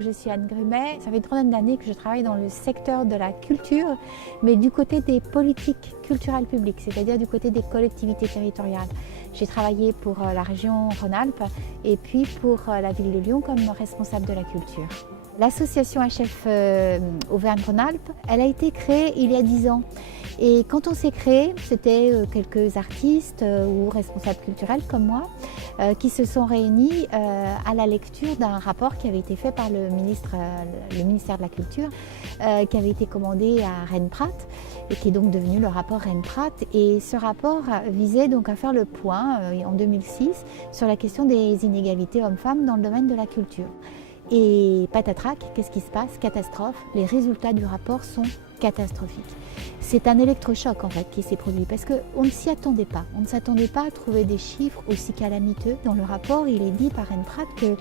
Je suis Anne Grumet, ça fait une trentaine d'années que je travaille dans le secteur de la culture, mais du côté des politiques culturelles publiques, c'est-à-dire du côté des collectivités territoriales. J'ai travaillé pour la région Rhône-Alpes et puis pour la ville de Lyon comme responsable de la culture. L'association HF Auvergne-Rhône-Alpes, elle a été créée il y a 10 ans. Et quand on s'est créé, c'était quelques artistes ou responsables culturels comme moi qui se sont réunis à la lecture d'un rapport qui avait été fait par le ministère de la Culture, qui avait été commandé à Rennes-Prat et qui est donc devenu le rapport Rennes-Prat. Et ce rapport visait donc à faire le point en 2006 sur la question des inégalités hommes-femmes dans le domaine de la culture. Et patatrac, qu'est-ce qui se passe? Catastrophe, les résultats du rapport sont catastrophiques. C'est un électrochoc en fait qui s'est produit parce qu'on ne s'y attendait pas. On ne s'attendait pas à trouver des chiffres aussi calamiteux. Dans le rapport, il est dit par Rennes-Prat que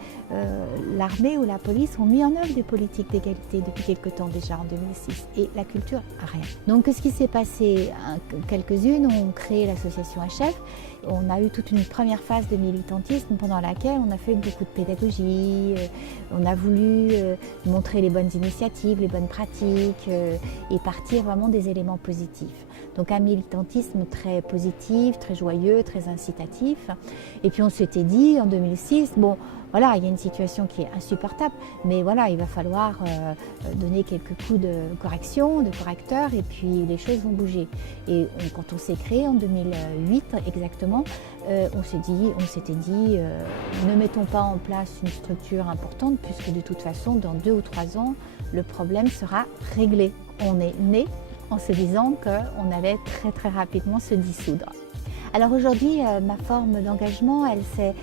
l'armée ou la police ont mis en œuvre des politiques d'égalité depuis quelque temps déjà en 2006 et la culture, rien. Donc ce qui s'est passé, quelques-unes ont créé l'association HF. On a eu toute une première phase de militantisme pendant laquelle on a fait beaucoup de pédagogie, on a voulu montrer les bonnes initiatives, les bonnes pratiques et partir vraiment des éléments positifs. Donc un militantisme très positif, très joyeux, très incitatif. Et puis on s'était dit en 2006, bon voilà, il y a une situation qui est insupportable, mais voilà, il va falloir donner quelques coups de correction, de correcteur, et puis les choses vont bouger. Et quand on s'est créé en 2008 exactement, on s'était dit, ne mettons pas en place une structure importante, puisque de toute façon, dans 2 ou 3 ans, le problème sera réglé. On est né en se disant qu'on allait très très rapidement se dissoudre. Alors aujourd'hui, ma forme d'engagement, elle s'est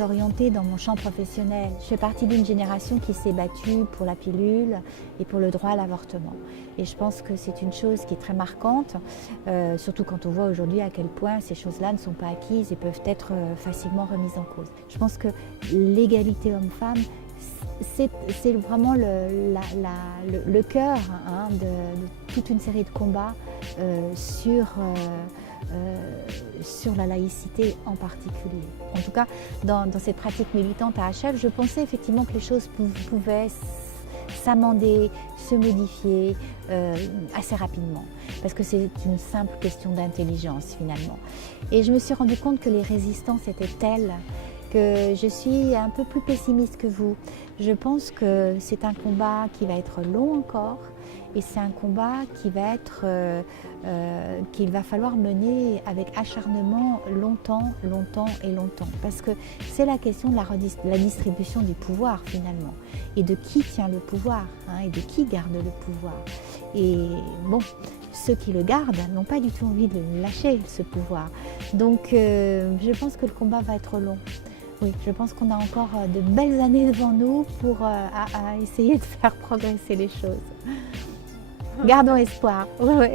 orientée dans mon champ professionnel. Je fais partie d'une génération qui s'est battue pour la pilule et pour le droit à l'avortement. Et je pense que c'est une chose qui est très marquante, surtout quand on voit aujourd'hui à quel point ces choses-là ne sont pas acquises et peuvent être facilement remises en cause. Je pense que l'égalité homme-femme, c'est vraiment le cœur de toute une série de combats sur la laïcité en particulier. En tout cas, dans cette pratique militante à HF, je pensais effectivement que les choses pouvaient s'amender, se modifier assez rapidement. Parce que c'est une simple question d'intelligence finalement. Et je me suis rendu compte que les résistances étaient telles que je suis un peu plus pessimiste que vous. Je pense que c'est un combat qui va être long encore et c'est un combat qu'il va falloir mener avec acharnement longtemps et longtemps. Parce que c'est la question de la distribution du pouvoir finalement et de qui tient le pouvoir et de qui garde le pouvoir. Et bon, ceux qui le gardent n'ont pas du tout envie de le lâcher, ce pouvoir. Donc je pense que le combat va être long. Oui, je pense qu'on a encore de belles années devant nous pour à essayer de faire progresser les choses. Gardons espoir. Oui.